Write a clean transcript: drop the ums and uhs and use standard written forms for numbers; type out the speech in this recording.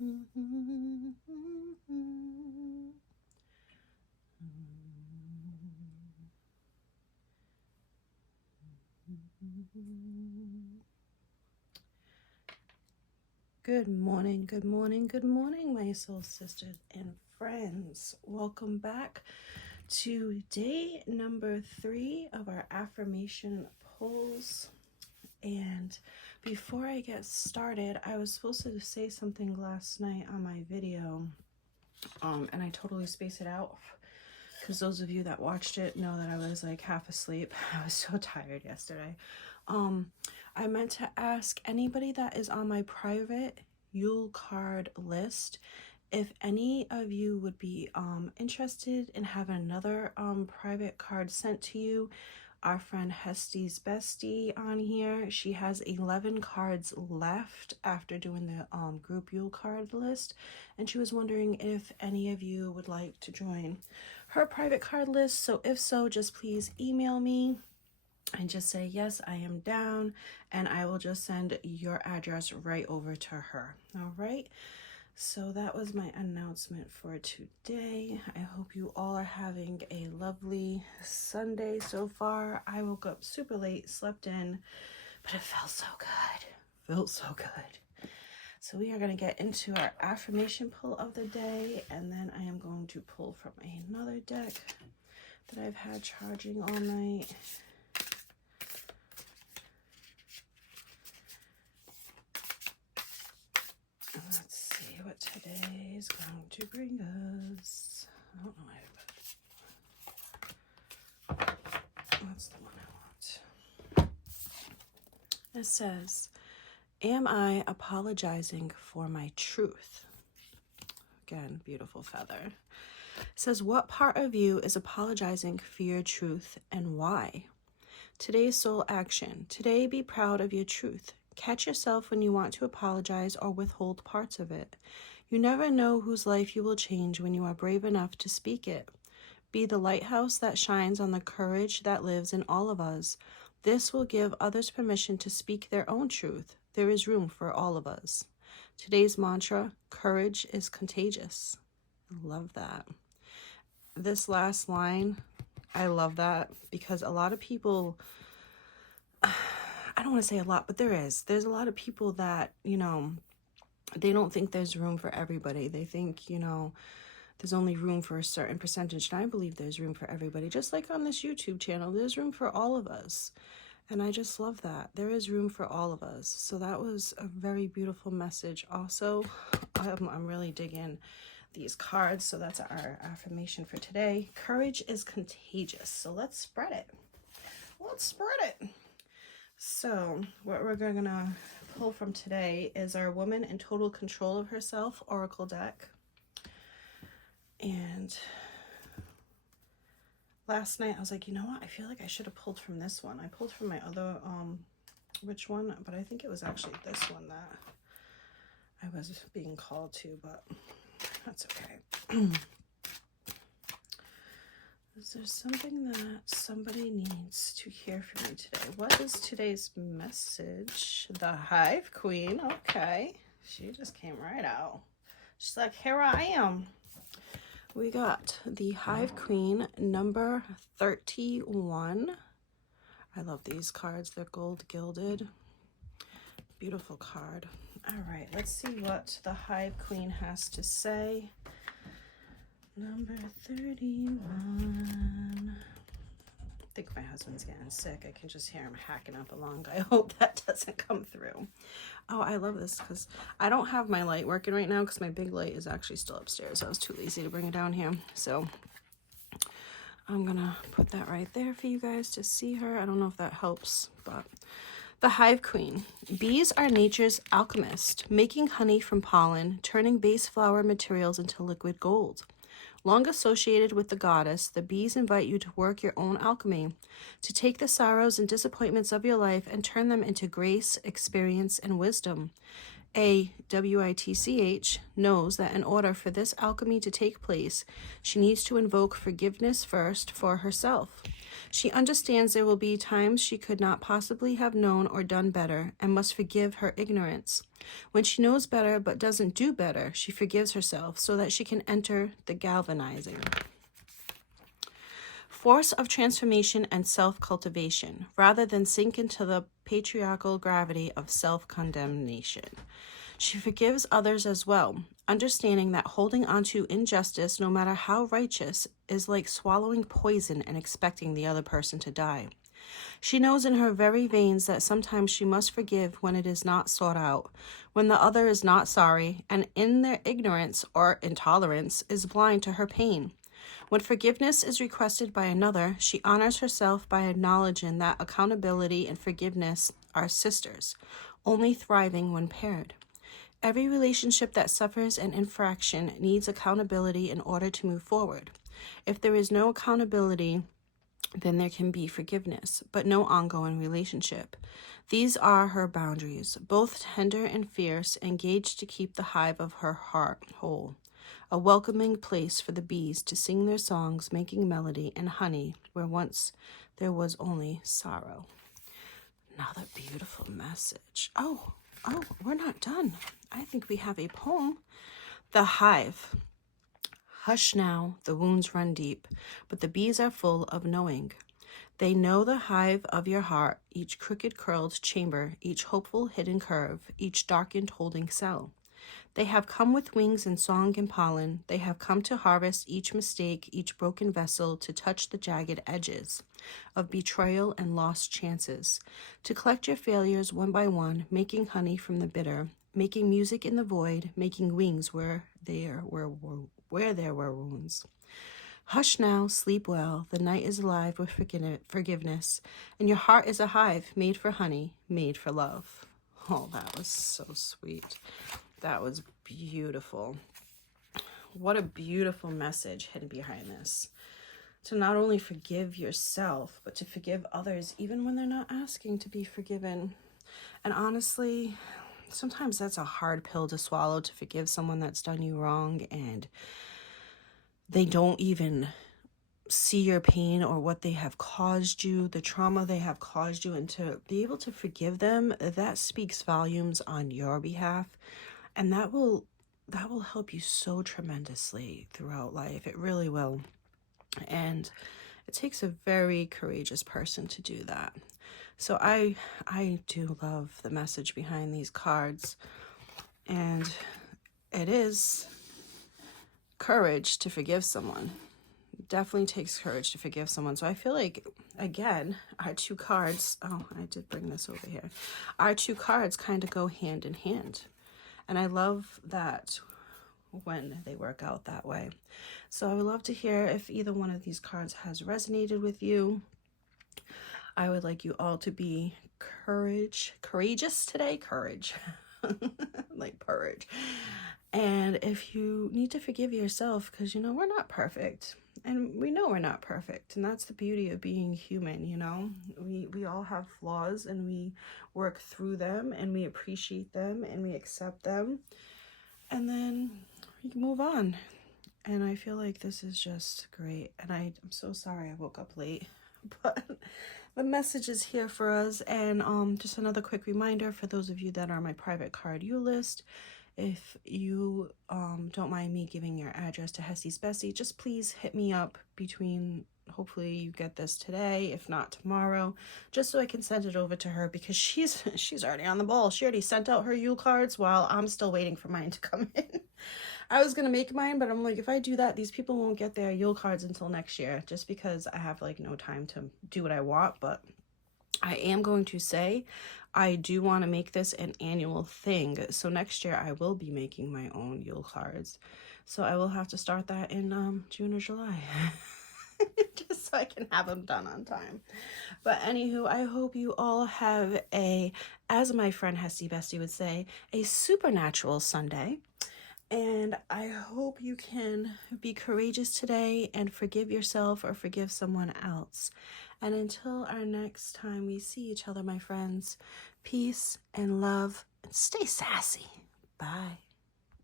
Good morning, good morning, good morning, my soul sisters and friends. Welcome back to day number 3 of our affirmation pulls. And before I get started, I was supposed to say something last night on my video, and I totally spaced it out because those of you that watched it know that I was like half asleep. I was so tired yesterday. I meant to ask anybody that is on my private Yule card list if any of you would be interested in having another private card sent to you. Our friend Hesty's Bestie on here, she has 11 cards left after doing the group Yule card list, and she was wondering if any of you would like to join her private card list. So if so, just please email me and just say, yes, I am down, and I will just send your address right over to her. All right. So that was my announcement for today. I hope you all are having a lovely Sunday so far. I woke up super late, slept in, but it felt so good. Felt so good. So we are going to get into our affirmation pull of the day, and then I am going to pull from another deck that I've had charging all night. Let's see what today is going to bring us. I don't know why, but that's the one I want. It says, am I apologizing for my truth? Again, beautiful feather. It says, what part of you is apologizing for your truth and why? Today's soul action. Today, be proud of your truth. Catch yourself when you want to apologize or withhold parts of it. You never know whose life you will change when you are brave enough to speak it. Be the lighthouse that shines on the courage that lives in all of us. This will give others permission to speak their own truth. There is room for all of us. Today's mantra, courage is contagious. I love that. This last line, I love that because a lot of people, I don't want to say a lot, but there's a lot of people that, you know, they don't think there's room for everybody. They think, you know, there's only room for a certain percentage. And I believe there's room for everybody. Just like on this YouTube channel, there's room for all of us. And I just love that. There is room for all of us. So that was a very beautiful message. Also, I'm really digging these cards. So that's our affirmation for today. Courage is contagious. So let's spread it. Let's spread it. So what we're going to pull from today is our Woman in Total Control of Herself Oracle deck. And last night I was like, you know what? I feel like I should have pulled from this one. I pulled from my other, which one? But I think it was actually this one that I was being called to, but that's okay. Is there something that somebody needs to hear from me today? What is today's message? The Hive Queen. Okay. She just came right out. She's like, here I am. We got the Hive Queen number 31. I love these cards. They're gold gilded. Beautiful card. All right. Let's see what the Hive Queen has to say. Number 31. I think my husband's getting sick. I can just hear him hacking up a lung. I hope that doesn't come through. Oh, I love this because I don't have my light working right now because my big light is actually still upstairs. I was too lazy to bring it down here. So I'm going to put that right there for you guys to see her. I don't know if that helps, but the Hive Queen. Bees are nature's alchemist, making honey from pollen, turning base flower materials into liquid gold. Long associated with the goddess, the bees invite you to work your own alchemy, to take the sorrows and disappointments of your life and turn them into grace, experience, and wisdom. A WITCH knows that in order for this alchemy to take place, she needs to invoke forgiveness first for herself. She understands there will be times she could not possibly have known or done better and must forgive her ignorance. When she knows better but doesn't do better, she forgives herself so that she can enter the galvanizing force of transformation and self-cultivation, rather than sink into the patriarchal gravity of self-condemnation. She forgives others as well, understanding that holding on to injustice, no matter how righteous, is like swallowing poison and expecting the other person to die. She knows in her very veins that sometimes she must forgive when it is not sought out, when the other is not sorry, and in their ignorance or intolerance is blind to her pain. When forgiveness is requested by another, she honors herself by acknowledging that accountability and forgiveness are sisters, only thriving when paired. Every relationship that suffers an infraction needs accountability in order to move forward. If there is no accountability, then there can be forgiveness, but no ongoing relationship. These are her boundaries, both tender and fierce, engaged to keep the hive of her heart whole. A welcoming place for the bees to sing their songs, making melody and honey where once there was only sorrow. Another beautiful message. Oh, we're not done. I think we have a poem. The Hive. Hush now, the wounds run deep, but the bees are full of knowing. They know the hive of your heart, each crooked curled chamber, each hopeful hidden curve, each darkened holding cell. They have come with wings and song and pollen. They have come to harvest each mistake, each broken vessel, to touch the jagged edges of betrayal and lost chances, to collect your failures one by one, making honey from the bitter, making music in the void, making wings where there were wounds. Hush now, sleep well. The night is alive with forgiveness, and your heart is a hive made for honey, made for love. Oh, that was so sweet. That was beautiful. What a beautiful message hidden behind this. To not only forgive yourself, but to forgive others, even when they're not asking to be forgiven. And honestly, sometimes that's a hard pill to swallow, to forgive someone that's done you wrong and they don't even see your pain or what they have caused you, the trauma they have caused you, and to be able to forgive them, that speaks volumes on your behalf. And that will help you so tremendously throughout life. It really will. And it takes a very courageous person to do that. So I do love the message behind these cards. And it is courage to forgive someone. It definitely takes courage to forgive someone. So I feel like, again, our two cards, oh, I did bring this over here. Our two cards kind of go hand in hand. And I love that when they work out that way. So I would love to hear if either one of these cards has resonated with you. I would like you all to be courageous today. Courage. Like purge. And if you need to forgive yourself, because, you know, we're not perfect. And we know we're not perfect. And that's the beauty of being human, you know. We all have flaws and we work through them and we appreciate them and we accept them. And then we can move on. And I feel like this is just great. And I'm so sorry I woke up late. But the message is here for us. And just another quick reminder for those of you that are my private card U list. If you don't mind me giving your address to Sassy Stacy, just please hit me up between, hopefully you get this today, if not tomorrow, just so I can send it over to her, because she's already on the ball. She already sent out her Yule cards while I'm still waiting for mine to come in. I was going to make mine, but I'm like, if I do that, these people won't get their Yule cards until next year, just because I have like no time to do what I want. But I am going to say I do want to make this an annual thing. So next year I will be making my own Yule cards. So I will have to start that in June or July. Just so I can have them done on time. But anywho, I hope you all have a, as my friend Sassy Bestie would say, a supernatural Sunday. And I hope you can be courageous today and forgive yourself or forgive someone else. And until our next time we see each other, my friends, peace and love, and stay sassy. Bye.